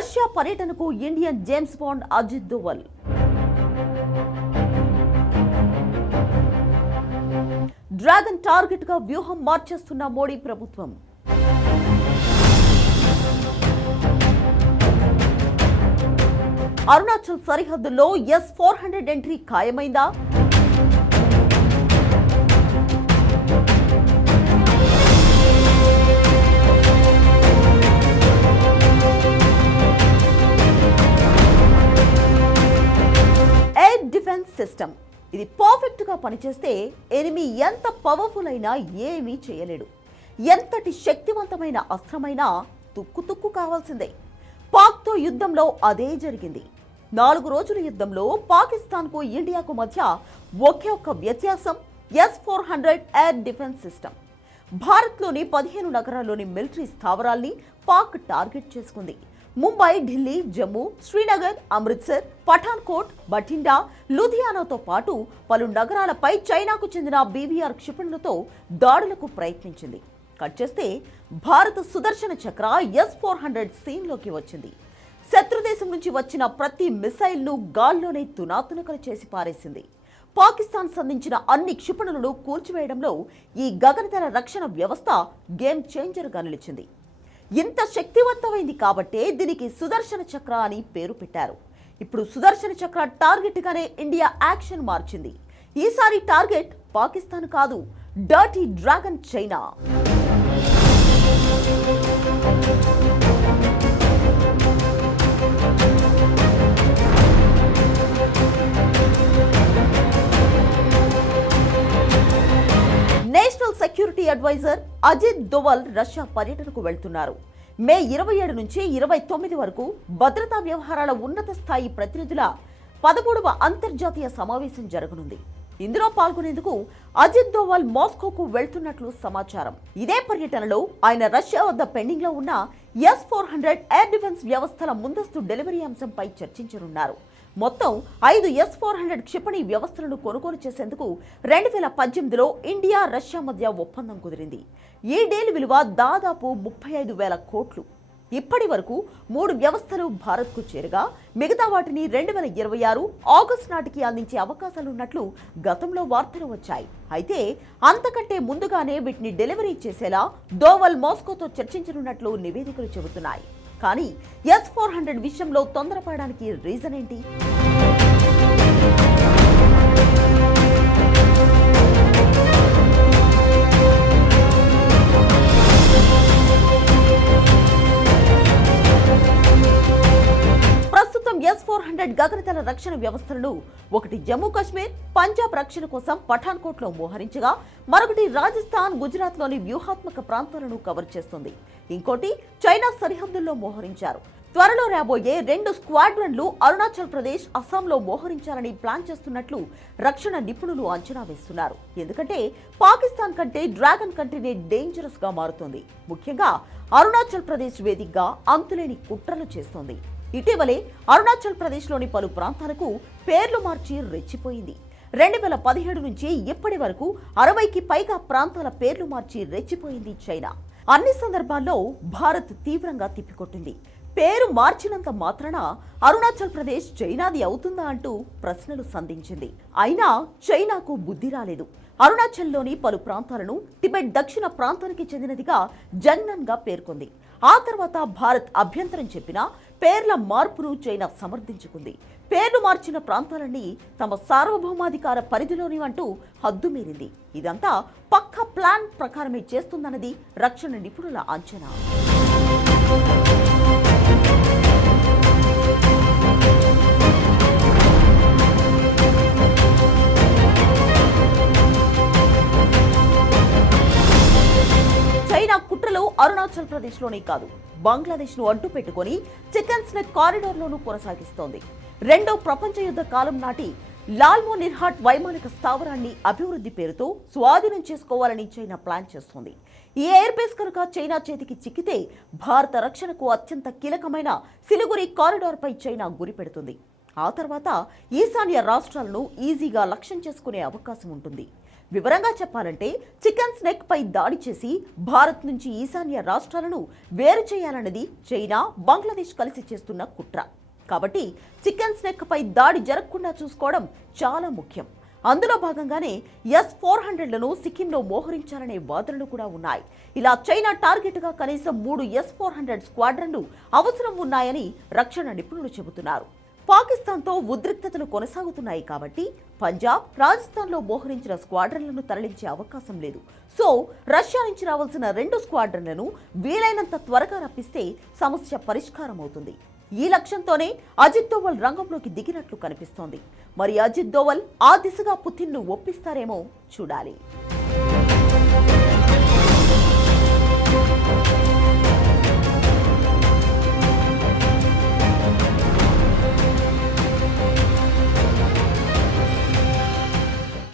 Russia పర్యటనకు Indian James Bond Ajit Doval. Dragon టార్గెట్గా వ్యూహం మార్చేస్తున్న మోడీ ప్రభుత్వం. అరుణాచల్ సరిహద్దులో ఎస్ ఫోర్ హండ్రెడ్ ఎంట్రీ ఖాయమైందా? పనిచేస్తే ఎనిమి ఎంత పవర్ఫుల్ అయినా ఏమీ చేయలేడు. ఎంతటి శక్తివంతమైన అస్త్రమైనా తుక్కు తుక్కు కావాల్సిందే. పాక్తో యుద్ధంలో అదే జరిగింది. నాలుగు రోజుల యుద్ధంలో పాకిస్తాన్కు ఇండియాకు మధ్య ఒకే ఒక్క వ్యత్యాసం S four hundred air defence system భారత్లోని పదిహేను నగరాల్లోని మిలిటరీ స్థావరాల్ని పాక్ టార్గెట్ చేసుకుంది. ముంబై ఢిల్లీ జమ్మూ శ్రీనగర్ అమృత్సర్ పఠాన్కోట్ బఠిండా లూధియానాతో పాటు పలు నగరాలపై చైనాకు చెందిన బీవీఆర్ క్షిపణులతో దాడులకు ప్రయత్నించింది. కట్ చేస్తే భారత Sudarshana Chakra S four hundred సీన్లోకి వచ్చింది. శత్రుదేశం నుంచి వచ్చిన ప్రతి మిసైల్ను గాల్లోనే తునాతునకలు చేసి పారేసింది. పాకిస్తాన్ సంధించిన అన్ని క్షిపణులను కూల్చివేయడంలో ఈ గగనతల రక్షణ వ్యవస్థ గేమ్ చేంజర్గా నిలిచింది. ఇంత శక్తివంతమైంది కాబట్టే దీనికి సుదర్శన చక్ర అని పేరు పెట్టారు. ఇప్పుడు సుదర్శన చక్ర టార్గెట్గానే ఇండియా యాక్షన్ మార్చింది. ఈసారి టార్గెట్ పాకిస్తాన్ కాదు dirty dragon China. Adviser Ajit Doval Russia పర్యటనకు వెళ్తున్నారు. మే ఇరవై ఏడు నుంచి ఇరవై తొమ్మిది వరకు భద్రతా వ్యవహారాల ఉన్నత స్థాయి ప్రతినిధుల పదమూడవ అంతర్జాతీయ సమావేశం జరగనుంది. ఇందులో పాల్గొనేందుకు అజిత్ దోవల్ మాస్కోకు వెళ్తున్నట్లు సమాచారం. ఇదే పర్యటనలో ఆయన రష్యా వద్ద పెండింగ్లో ఉన్న S four hundred air defence వ్యవస్థల ముందస్తు డెలివరీ అంశంపై చర్చించనున్నారు. మొత్తం ఐదు ఎస్ ఫోర్ హండ్రెడ్ క్షిపణి వ్యవస్థలను కొనుగోలు చేసేందుకు రెండు వేల పద్దెనిమిదిలో ఇండియా రష్యా మధ్య ఒప్పందం కుదిరింది. ఈ డీల్ విలువ దాదాపు ముప్పై ఐదు వేల కోట్లు. ఇప్పటి వరకు మూడు వ్యవస్థలు భారత్కు చేరగా మిగతా వాటిని రెండు వేల ఇరవై ఆరు ఆగస్టు నాటికి అందించే అవకాశాలున్నట్లు గతంలో వార్తలు వచ్చాయి. అయితే అంతకంటే ముందుగానే వీటిని డెలివరీ చేసేలా దోవల్ మాస్కోతో చర్చించనున్నట్లు నివేదికలు చెబుతున్నాయి. కానీ ఎస్ ఫోర్ హండ్రెడ్ విషయంలో తొందరపడడానికి రీజన్ ఏంటి? గగనతల రక్షణ వ్యవస్థలను ఒకటి జమ్మూ కాశ్మీర్ పంజాబ్ రక్షణ కోసం పఠాన్కోట్లో మోహరించగా మరొకటి రాజస్థాన్ గుజరాత్లోని వ్యూహాత్మక ప్రాంతాలను కవర్ చేస్తుంది. ఇంకోటి చైనా సరిహద్దుల్లో మోహరించారు. త్వరలో రాబోయే రెండు స్క్వాడ్రన్లు అరుణాచల్ ప్రదేశ్ అస్సాంలో మోహరించాలని ప్లాన్ చేస్తున్నట్లు రక్షణ నిపుణులు అంచనా వేస్తున్నారు. ఎందుకంటే పాకిస్తాన్ కంటే డ్రాగన్ కంట్రీనే డేంజరస్గా మారుతుంది. ముఖ్యంగా అరుణాచల్ ప్రదేశ్ వేదికగా అంతులేని కుట్రలు చేస్తోంది. ఇటీవలే అరుణాచల్ ప్రదేశ్లోని పలు ప్రాంతాలకు పేర్లు మార్చి రెచ్చిపోయింది. రెండు వేల పదిహేడు నుంచి ఇప్పటి వరకు అరవైకి పైగా ప్రాంతాల పేర్లు మార్చి రెచ్చిపోయింది చైనా. అన్ని సందర్భాల్లో భారత్ తీవ్రంగా తిప్పికొట్టింది. పేరు మార్చినంత మాత్రాన అరుణాచల్ ప్రదేశ్ చైనాది అవుతుందా అంటూ ప్రశ్నలు సంధించింది. అయినా చైనాకు బుద్ధి రాలేదు. అరుణాచల్లోని పలు ప్రాంతాలను టిబెట్ దక్షిణ ప్రాంతానికి చెందినదిగా జంగన్గా పేర్కొంది. ఆ తర్వాత భారత్ అభ్యంతరం చెప్పినా పేర్ల మార్పును చైనా సమర్థించుకుంది. పేర్లు మార్చిన ప్రాంతాలన్నీ తమ సార్వభౌమాధికార పరిధిలోని అంటూ హద్దుమీరింది ఇదంతా పక్క ప్లాన్ ప్రకారమే చేస్తుందన్నది రక్షణ నిపుణుల అంచనా. అరుణాచల్ ప్రదేశ్లోనే కాదు బంగ్లాదేశ్ను అడ్డు పెట్టుకుని చికెన్ స్నెక్ కారిడార్లోనూ కొనసాగిస్తోంది. రెండో ప్రపంచ యుద్ధ కాలం నాటి లాల్మో నిర్హాట్ వైమానిక స్థావరాన్ని అభివృద్ధి పేరుతో స్వాధీనం చేసుకోవాలని చైనా ప్లాన్ చేస్తోంది. ఈ ఎయిర్ బేస్ కనుక చైనా చేతికి చిక్కితే భారత రక్షణకు అత్యంత కీలకమైన సిలిగురి కారిడార్పై చైనా గురిపెడుతుంది ఆ తర్వాత ఈశాన్య రాష్ట్రాలను ఈజీగా లక్ష్యం చేసుకునే అవకాశం ఉంటుంది. వివరంగా చెప్పాలంటే చికెన్ స్నెక్ పై దాడి చేసి భారత్ నుంచి ఈశాన్య రాష్ట్రాలను వేరు చేయాలన్నది చైనా బంగ్లాదేశ్ కలిసి చేస్తున్న కుట్ర. కాబట్టి చికెన్ స్నెక్ పై దాడి జరగకుండా చూసుకోవడం చాలా ముఖ్యం. అందులో భాగంగానే ఎస్ ఫోర్ హండ్రెడ్లను సిక్కింలో మోహరించాలనే వాదనలు కూడా ఉన్నాయి. ఇలా చైనా టార్గెట్గా కనీసం మూడు ఎస్ ఫోర్ హండ్రెడ్ స్క్వాడ్రన్లు అవసరం ఉన్నాయని రక్షణ నిపుణులు చెబుతున్నారు. పాకిస్తాన్తో ఉద్రిక్తతలు కొనసాగుతున్నాయి కాబట్టి పంజాబ్ రాజస్థాన్లో మోహరించిన స్క్వాడ్రన్లను తరలించే అవకాశం లేదు. సో రష్యా నుంచి రావాల్సిన రెండు స్క్వాడ్రన్లను వీలైనంత త్వరగా రప్పిస్తే సమస్య పరిష్కారం అవుతుంది ఈ లక్ష్యంతోనే అజిత్ దోవల్ రంగంలోకి దిగినట్లు కనిపిస్తోంది. మరి అజిత్ దోవల్ ఆ దిశగా పుతిన్ను ఒప్పిస్తారేమో చూడాలి.